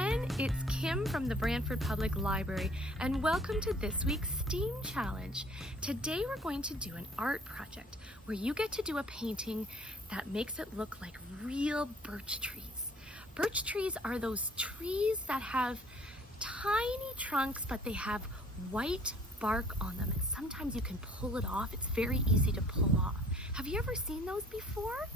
everyone, it's Kim from the Brantford Public Library and welcome to this week's STEAM Challenge. Today we're going to do an art project where you get to do a painting that makes it look like real birch trees. Birch trees are those trees that have tiny trunks but they have white bark on them, and sometimes you can pull it off. It's very easy to pull off. Have you ever seen those before?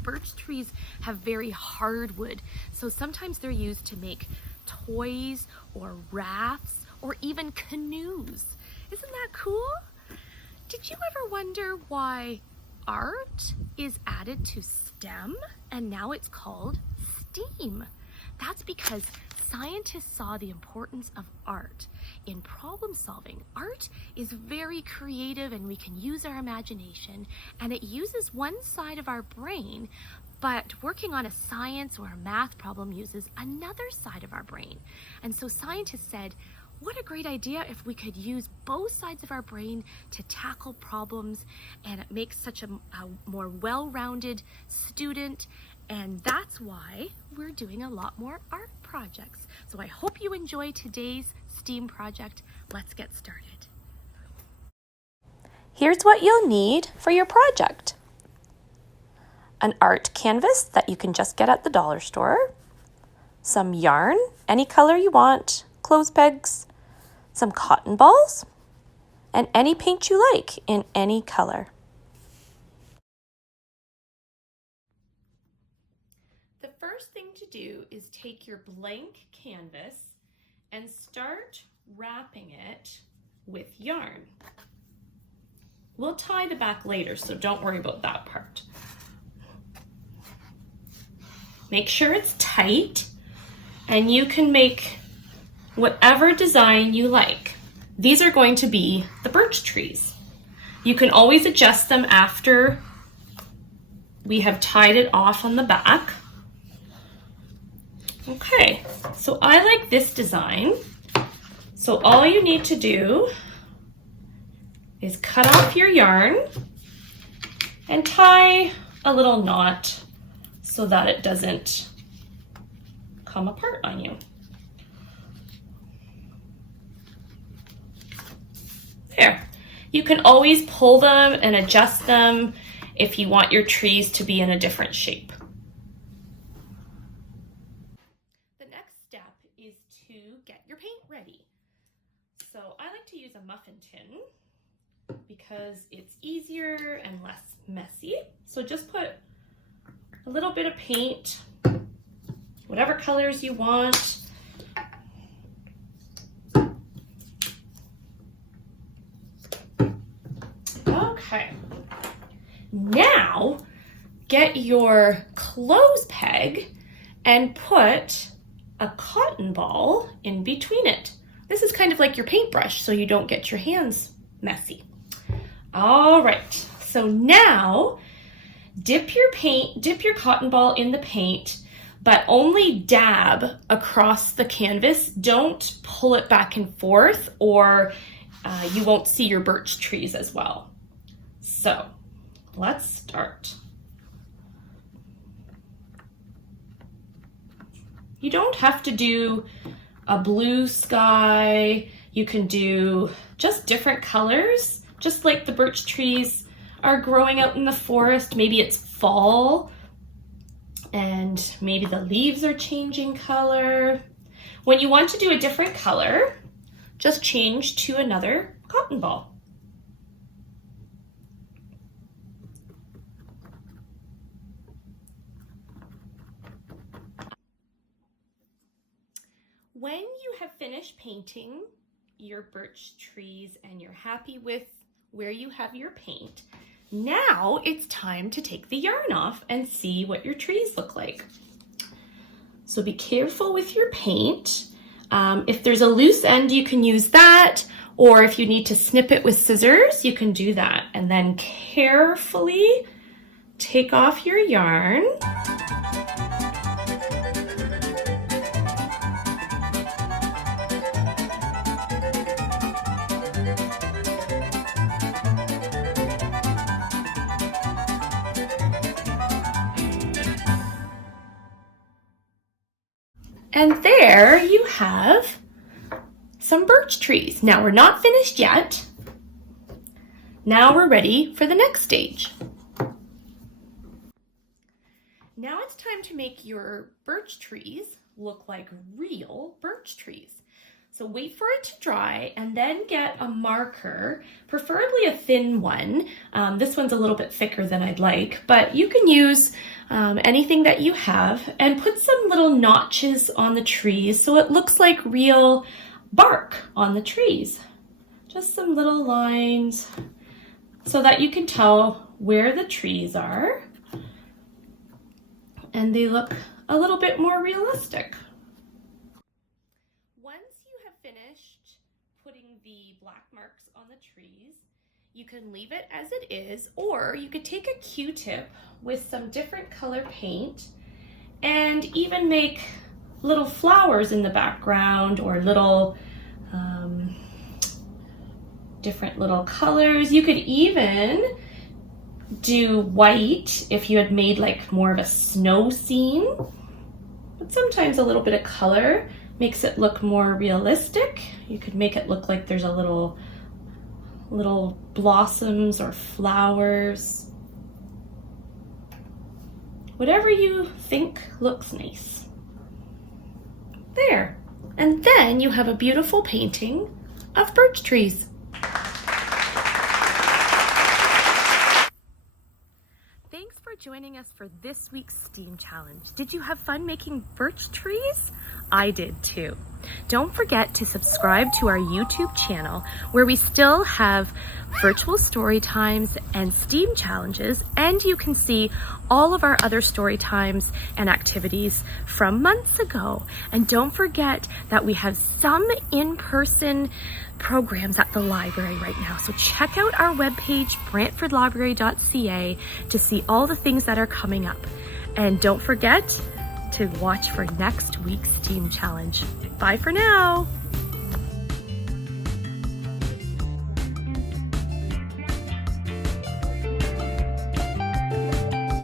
Birch trees have very hard wood, so sometimes they're used to make toys or rafts or even canoes. Isn't that cool? Did you ever wonder why art is added to STEM and now it's called STEAM? That's because scientists saw the importance of art in problem solving. Art is very creative and we can use our imagination, and it uses one side of our brain, but working on a science or a math problem uses another side of our brain. And so scientists said, what a great idea if we could use both sides of our brain to tackle problems, and it makes such a more well-rounded student. And that's why we're doing a lot more art projects. So I hope you enjoy today's STEAM project. Let's get started. Here's what you'll need for your project. An art canvas that you can just get at the dollar store, some yarn, any color you want, clothes pegs, some cotton balls, and any paint you like in any color. The first thing to do is take your blank canvas and start wrapping it with yarn. We'll tie the back later, so don't worry about that part. Make sure it's tight, and you can make whatever design you like. These are going to be the birch trees. You can always adjust them after we have tied it off on the back. Okay, so I like this design. So all you need to do is cut off your yarn and tie a little knot so that it doesn't come apart on you. There. You can always pull them and adjust them if you want your trees to be in a different shape. The next step is to get your paint ready. So I like to use a muffin tin because it's easier and less messy. So just put a little bit of paint, whatever colors you want. Okay, now get your clothes peg and put a cotton ball in between it. This is kind of like your paintbrush, so you don't get your hands messy. All right, so now dip your cotton ball in the paint, but only dab across the canvas. Don't pull it back and forth, or you won't see your birch trees as well. So let's start. You don't have to do a blue sky. You can do just different colors, just like the birch trees are growing out in the forest. Maybe it's fall and maybe the leaves are changing color. When you want to do a different color, just change to another cotton ball. When you have finished painting your birch trees and you're happy with where you have your paint, now it's time to take the yarn off and see what your trees look like. So be careful with your paint. If there's a loose end, you can use that, or if you need to snip it with scissors, you can do that. And then carefully take off your yarn. And there you have some birch trees. Now we're not finished yet. Now we're ready for the next stage. Now it's time to make your birch trees look like real birch trees. So wait for it to dry and then get a marker, preferably a thin one. This one's a little bit thicker than I'd like, but you can use anything that you have and put some little notches on the trees so it looks like real bark on the trees. Just some little lines so that you can tell where the trees are and they look a little bit more realistic. Once you have finished putting the black marks on the trees, you can leave it as it is, or you could take a Q-tip with some different color paint and even make little flowers in the background or little different little colors. You could even do white if you had made like more of a snow scene, but sometimes a little bit of color makes it look more realistic. You could make it look like there's a little blossoms or flowers. Whatever you think looks nice. There. And then you have a beautiful painting of birch trees. Thanks for joining us for this week's STEAM Challenge. Did you have fun making birch trees? I did too. Don't forget to subscribe to our YouTube channel where we still have virtual story times and STEAM challenges, and you can see all of our other story times and activities from months ago. And don't forget that we have some in-person programs at the library right now. So check out our webpage, brantfordlibrary.ca, to see all the things that are coming up. And don't forget to watch for next week's STEAM Challenge. Bye for now.